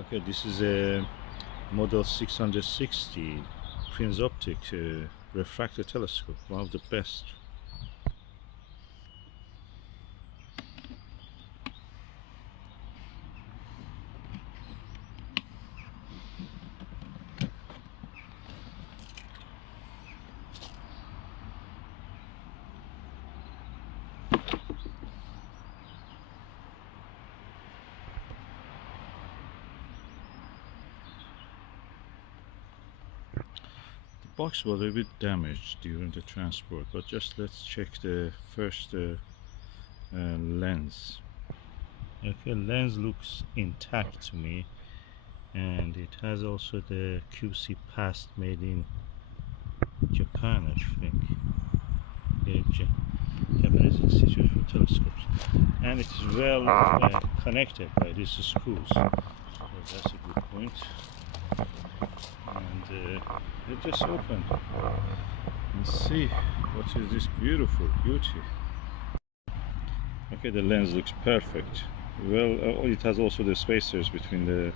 Okay, this is a model 660 Prinz optic refractor telescope, one of the best. The box was a bit damaged during the transport, but just let's check the first lens. Okay, lens looks intact to me, and it has also the QC pass made in Japan, I think. Japanese Institute for Telescopes, and it's well connected by these screws, so that's a good point. And it just opened and see what is this beautiful beauty. Okay, the lens looks perfect. Well, it has also the spacers between the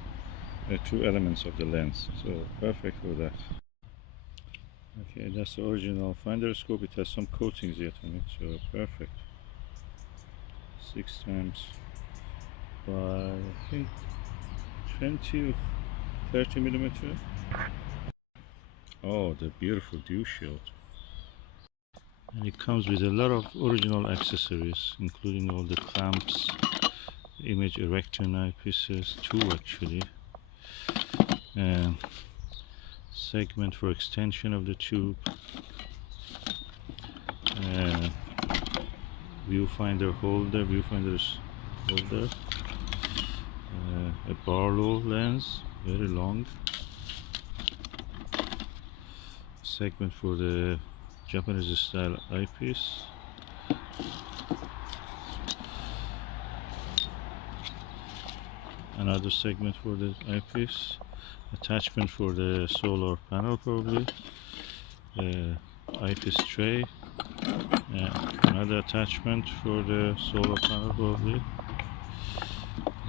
two elements of the lens, so perfect for that. Okay, that's the original finder scope. It has some coatings yet on it, so perfect. 6 times by, I think, 20 or 30 millimeter. Oh, the beautiful dew shield. And it comes with a lot of original accessories, including all the clamps, image erector eyepieces, two actually, segment for extension of the tube, viewfinder holder, a Barlow lens, very long, segment for the Japanese style eyepiece, another segment for the eyepiece, attachment for the solar panel probably, eyepiece tray, another attachment for the solar panel probably,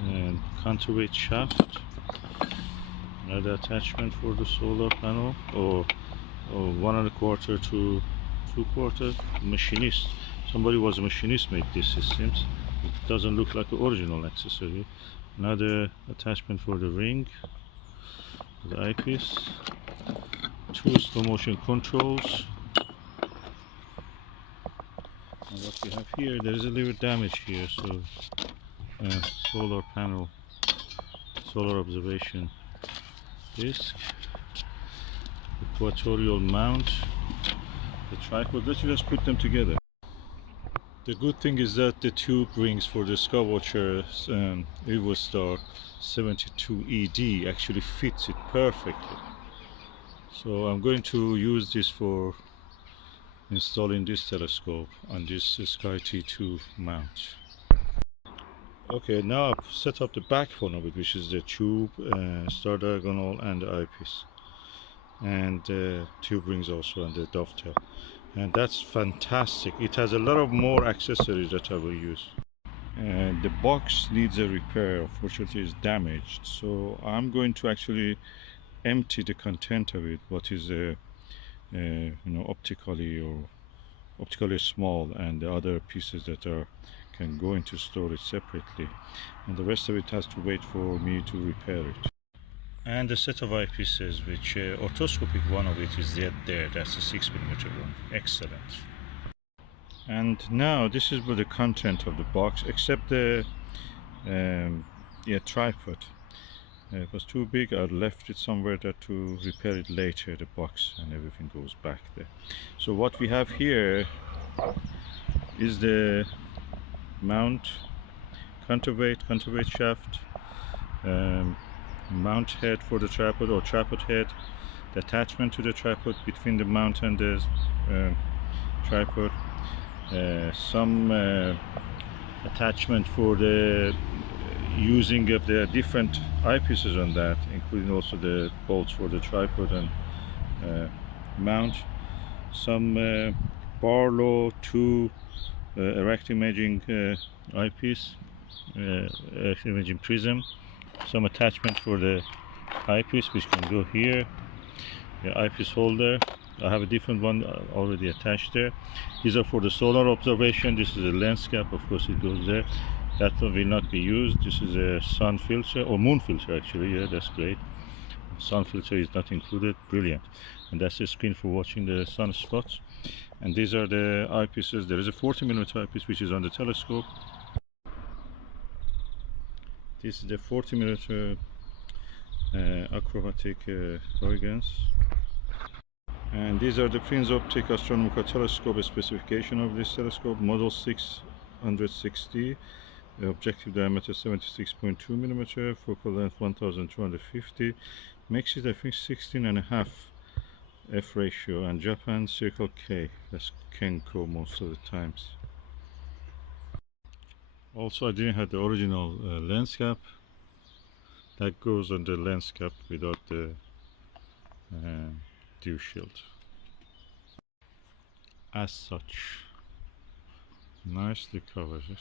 and counterweight shaft, another attachment for the solar panel, or 1 1/4 to 2/4. Machinist, somebody was a machinist made this, it seems. It doesn't look like the original accessory. Another attachment for the ring, the eyepiece, 2 slow motion controls. And what we have here, there is a little damage here, so solar panel, solar observation disc, equatorial mount, the tripod. Let's just put them together. The good thing is that the tube rings for the Skywatcher EvoStar 72 ED actually fits it perfectly. So I'm going to use this for installing this telescope on this Sky T2 mount. Okay, now I've set up the backbone of it, which is the tube, star diagonal, and the eyepiece, and tube rings also, and the dovetail. And that's fantastic. It has a lot of more accessories that I will use. And the box needs a repair. Unfortunately, it's damaged, so I'm going to actually empty the content of it, what is optically small, and the other pieces that can go into storage separately, and the rest of it has to wait for me to repair it. And the set of eyepieces, which orthoscopic one of it is yet there. That's the 6mm one. Excellent. And now this is with the content of the box, except the tripod. It was too big. I left it somewhere to repair it later, the box, and everything goes back there. So what we have here is the mount, counterweight shaft, mount head for the tripod, or tripod head, the attachment to the tripod between the mount and the tripod, some attachment for the using of the different eyepieces on that, including also the bolts for the tripod and mount, some Barlow 2 erect imaging eyepiece, erect imaging prism, some attachment for the eyepiece which can go here. The eyepiece holder, I have a different one already attached there. These are for the solar observation. This is a lens cap, of course it goes there. That one will not be used. This is a sun filter, or moon filter actually. Yeah, that's great. Sun filter is not included. Brilliant. And that's the screen for watching the sunspots. And these are the eyepieces. There is a 40mm eyepiece which is on the telescope. This is the 40mm achromatic Huygens. And these are the Prinz optic astronomical telescope specification of this telescope. Model 660, objective diameter 76.2mm, focal length 1250, makes it I think 16.5 f ratio, and Japan Circle K, that's Kenko most of the times. Also I didn't have the original lens cap. That goes on the lens cap without the dew shield. As such, nicely covers it.